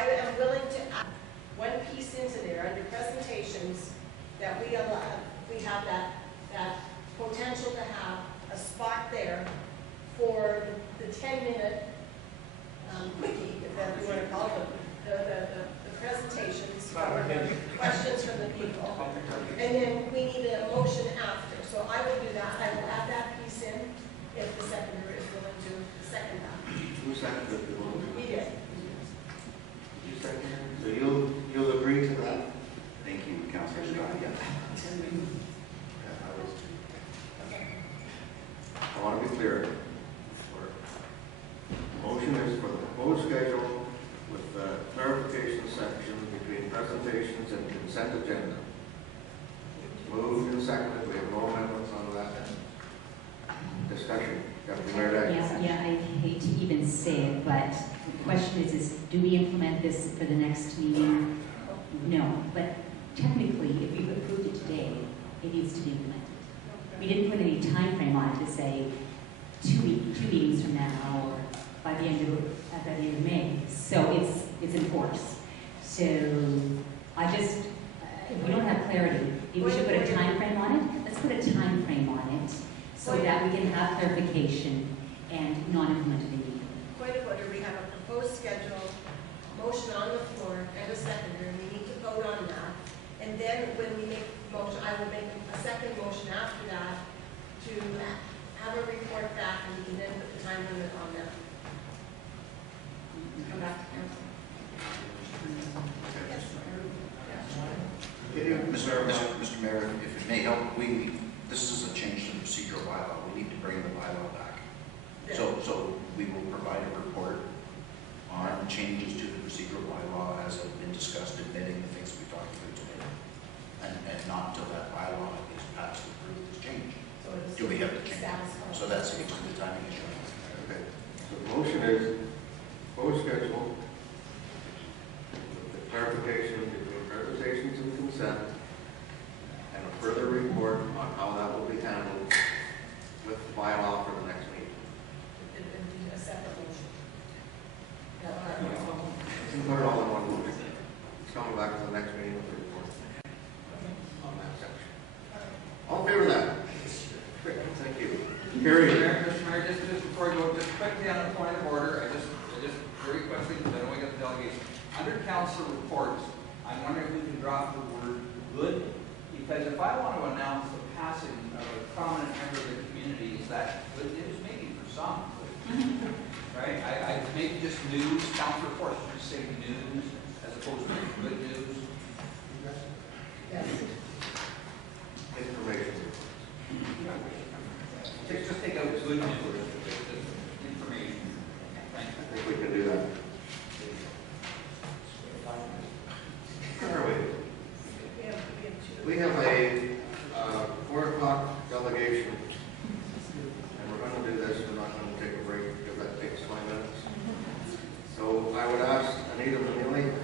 I am willing to add one piece into there under presentations that we allow. We have that potential to have a spot there for the 10-minute quickie, if that you want to call it, the presentations, or the questions from the people. And then we need a motion after. So I will do that. I will add that piece in if the seconder is willing to second that. Who seconded it? We did. You seconded it? So you'll agree to that? Thank you, Councilor Scott. Yeah. I want to be clear. The motion is for the proposed schedule with the clarification section between presentations and consent agenda. Moved and seconded. We have no amendments on that. Discussion. Deputy Mayor Dag. Yeah, I hate to even say it, but the question is do we implement this for the next meeting? No, but technically, if you've approved it today, it needs to be implemented. We didn't put any time frame on it to say two meetings from now or by the end of May. So it's in force. So I just, if we don't have clarity, if we should put a time frame on it, let's put a time frame on it so that we can have clarification and non-implemented immediately. Point of order, we have a proposed schedule, motion on the floor, and a seconder, and we need to vote on that. And then when we make motion, I will make a second motion after that to have a report back, and we can then put the time limit on that. Come back to council. Mr. Mayor, if it may help, this is a change to the procedural bylaw. We need to bring the bylaw back. Yeah. So we will provide a report on changes to the procedural bylaw as have been discussed, admitting the things we talked about today. And not until that bylaw is passed to approve this change. So Do we have to change? So that's the timing issue. Okay. So the motion is proposed schedule with the clarification between presentations and consent and a further report on how that will be handled with the bylaw for the next meeting. A separate motion. You can put it all in one motion. It's coming back to the next meeting with the report on that section. All in favor of that? Thank you. Carrie. Mr. Mayor, just before I go, just quickly on a point of order, I just very quickly, because I know we got the delegation. Under council reports, I'm wondering if we can drop the word good, because if I want to announce the passing of a prominent member of the community, is that good news? Maybe for some. Right? I maybe just news, council reports, just say news as opposed to good news. Yes. Information. Just take out good news, information. I think we can do that. Where are we? We have a 4 o'clock delegation, and we're going to do this. We're not going to take a break because that takes 20 minutes. So I would ask Anita Manili and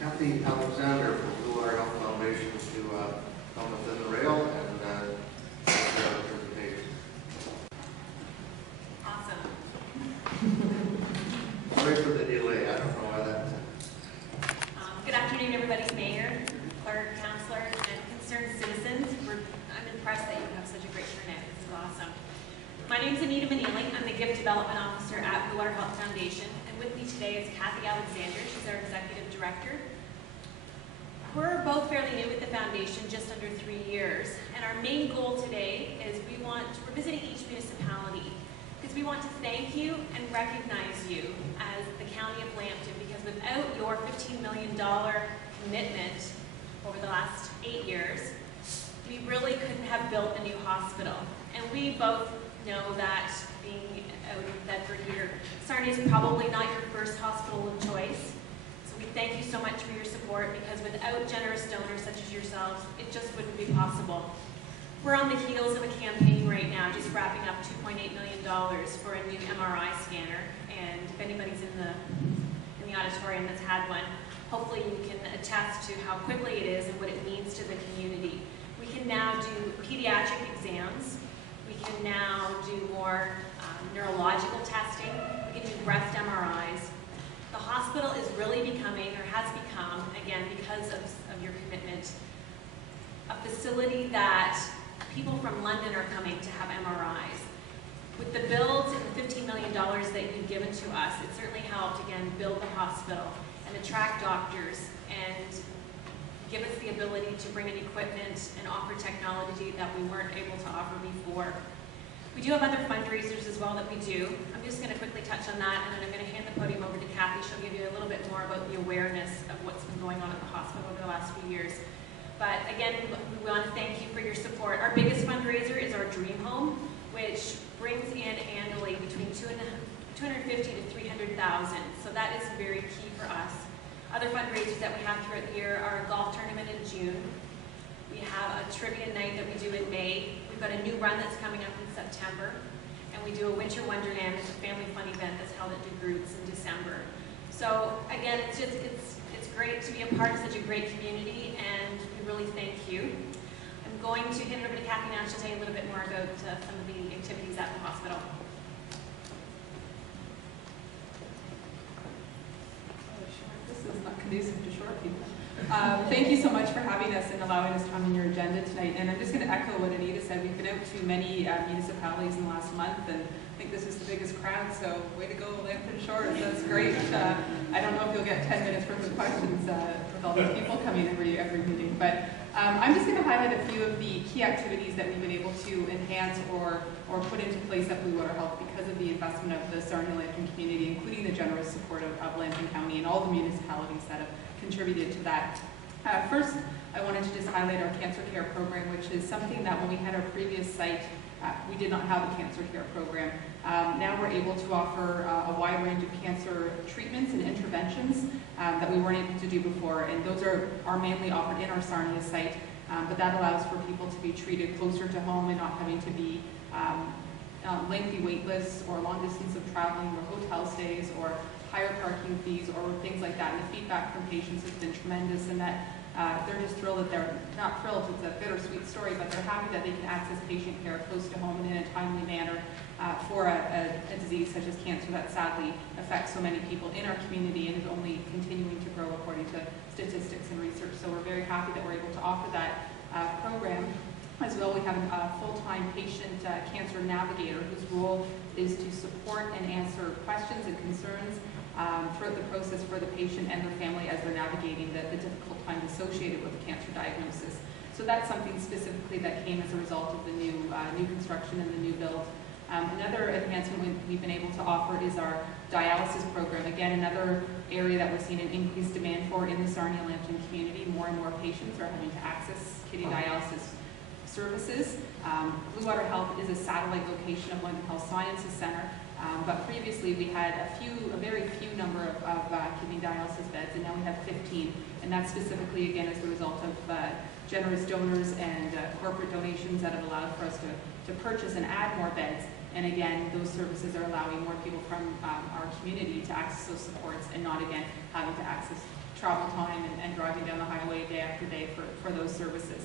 Kathy Alexander from Blue Water Health Foundation to come within the rail and make their presentation. Awesome. Sorry for the delay. I don't know why that. Good afternoon, everybody. Mayor, clerk, councilors, and concerned citizens. I'm impressed that you have such a great turnout. This is awesome. My name is Anita Manili. I'm the Gift Development Officer at Blue Water Health Foundation. And with me today is Kathy Alexander. She's our Executive Director. We're both fairly new with the foundation, just under 3 years. And our main goal today is we're visiting each municipality because we want to thank you and recognize you as the County of Lambton, because without your $15 million commitment over the last 8 years, we really couldn't have built a new hospital. And we both know that being out in Bedford here, Sarnia is probably not your first hospital of choice. So we thank you so much for your support, because without generous donors such as yourselves, it just wouldn't be possible. We're on the heels of a campaign right now, just wrapping up $2.8 million for a new MRI scanner. And if anybody's in the auditorium that's had one, hopefully you can attest to how quickly it is and what it means to the community. We can now do pediatric exams. We can now do more neurological testing. We can do breast MRIs. The hospital is really has become, again, because of your commitment, a facility that people from London are coming to have MRIs. With the build and the $15 million that you've given to us, it certainly helped, again, build the hospital and attract doctors and give us the ability to bring in equipment and offer technology that we weren't able to offer before. We do have other fundraisers as well that we do. I'm just going to quickly touch on that, and then I'm going to hand the podium over to Kathy. She'll give you a little bit more about the awareness of what's been going on at the hospital over the last few years. But again, we want to thank you for your support. Our biggest fundraiser is our Dream Home, which brings in annually between $250,000 to $300,000. So that is very key for us. Other fundraisers that we have throughout the year are a golf tournament in June. We have a trivia night that we do in May. We've got a new run that's coming up in September. And we do a Winter Wonderland, it's a family fun event that's held at DeGroots in December. So again, it's great to be a part of such a great community, and we really thank you. I'm going to hand it over to Kathy now. She'll tell you a little bit more about some of the activities at the hospital. This is not conducive to short people. Thank you so much for having us and allowing us time on your agenda tonight. And I'm just going to echo what Anita said. We've been out to many municipalities in the last month, and I think this is the biggest crowd, so way to go, Lambton Shores. That's great. I don't know if you'll get 10 minutes worth of questions with all these people coming every meeting, but I'm just going to highlight a few of the key activities that we've been able to enhance or put into place at Blue Water Health because of the investment of the Sarnia-Lambton community, including the generous support of Lambton County and all the municipalities that have contributed to that. First, I wanted to just highlight our cancer care program, which is something that when we had our previous site, we did not have a cancer care program. Now we're able to offer a wide range of cancer treatments and interventions that we weren't able to do before, and those are mainly offered in our Sarnia site, but that allows for people to be treated closer to home and not having to be lengthy wait lists or long distance of traveling or hotel stays or higher parking fees or things like that. And the feedback from patients has been tremendous, and that they're just thrilled that they're not thrilled, it's a bittersweet story, but they're happy that they can access patient care close to home and in a timely manner for a disease such as cancer that sadly affects so many people in our community and is only continuing to grow according to statistics and research. So we're very happy that we're able to offer that program. As well, we have a full-time patient cancer navigator whose role is to support and answer questions and concerns throughout the process for the patient and their family as they're navigating the difficult times associated with the cancer diagnosis. So that's something specifically that came as a result of the new construction and the new build. Another enhancement we've been able to offer is our dialysis program. Again, another area that we're seeing an increased demand for in the Sarnia-Lambton community. More and more patients are having to access kidney dialysis services. Blue Water Health is a satellite location of London Health Sciences Center, but previously we had a very few number of kidney dialysis beds, and now we have 15, and that's specifically, again, as the result of generous donors and corporate donations that have allowed for us to purchase and add more beds. And again, those services are allowing more people from our community to access those supports and not, again, having to access travel time and driving down the highway day after day for those services.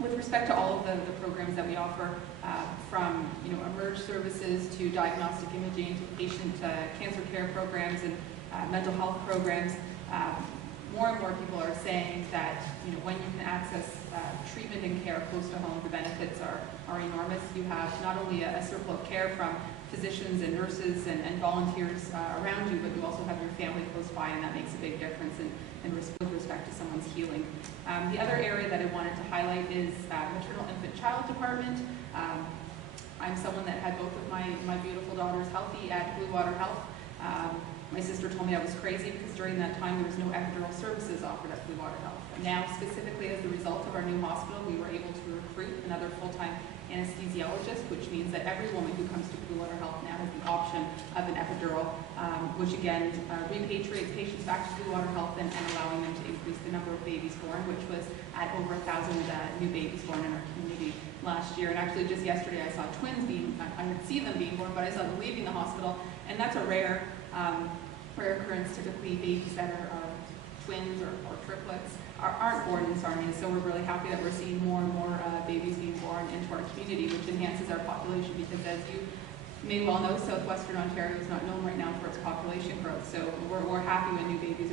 With respect to all of the programs that we offer, from emerge services to diagnostic imaging to patient cancer care programs and mental health programs, more and more people are saying that when you can access treatment and care close to home, the benefits are enormous. You have not only a circle of care from physicians and nurses and volunteers around you, but you also have your family close by, and that makes a big difference with respect to someone's healing. The other area that I wanted to highlight is maternal infant child department. I'm someone that had both of my beautiful daughters healthy at Blue Water Health. My sister told me I was crazy because during that time there was no epidural services offered at Blue Water Health. Now, specifically as the result of our new hospital, we were able to recruit another full-time anesthesiologist, which means that every woman who comes to Blue Water Health now has the option of an epidural, which again repatriates patients back to Blue Water Health and allowing them to increase the number of babies born, which was at over 1,000 new babies born in our community last year. And actually just yesterday I saw twins I would see them being born, but I saw them leaving the hospital, and that's a rare occurrence. Typically babies that are twins or triplets aren't born in Sarnia, so we're really happy that we're seeing more and more babies being born into our community, which enhances our population because, as you may well know, southwestern Ontario is not known right now for its population growth, so we're happy when new babies